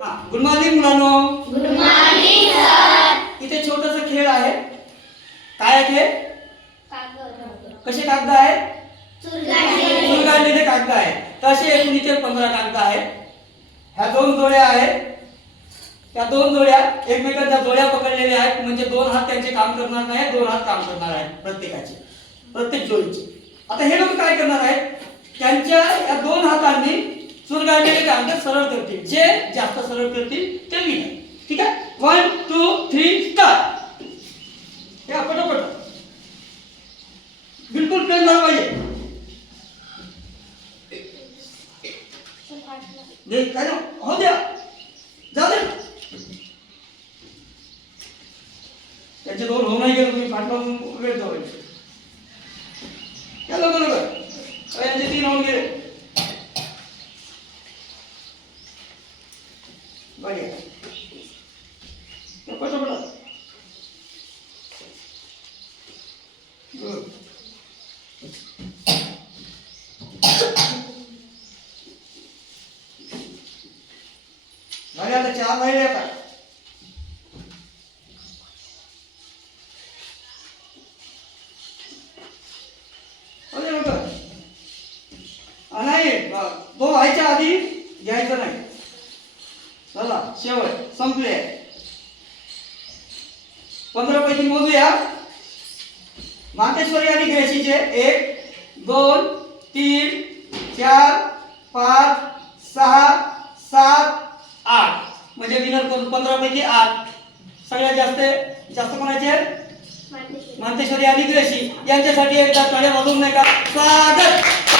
Good morning मुलांनो. Good morning sir. इथे छोटासा खेळ आहे. काय आहे ते? कागद. कसे कागद आहेत? चुरगाळलेले कागद आहे. तर असे एकूण इथे 15 कागद आहेत. ह्या दोन जोड्या आहेत. त्या दोन जोड्या एकमेकांच्या जोड्या पकडलेल्या आहेत. म्हणजे दोन हात त्यांचे काम करणार नाही, दोन हात काम करणार आहेत प्रत्येकाचे, प्रत्येक जोडीचे. आता हे लोक काय करणार आहेत? त्यांच्या या दोन हातांनी चुरगाळलेले कागद सरळ करतील. जे जास्त सरळ करतील ते विनर. ठीक आहे. 1 2 3 स्टार्ट. या पटापट बिलकुल प्लेन झालं पाहिजे. देख काय ना हो द्या, जाऊ दे. त्याचे दोन होऊ नाही गेले तुम्ही फाटला वेळ जाऊ. या लवकर लवकर. यांचे 3 होऊन गेले. बढ़िया. पटापट. गुड. आता 4 राहिले आता. नाही, तो व्हायच्या आधी घ्यायचं नाही. चला शेवट संपले. 15 पैकी मोजूया. मांतेश्वरी आणि ग्रेशीचे 1 2 3 4 5 6 7 8 म्हणजे विनर कोण? 15 पैकी 8. सगळ्यात जास्त कोणाचे? मांतेश्वरी आणि ग्रेशी यांच्यासाठी एकदा टाळ्या वाजवून नाही का? स्वागत.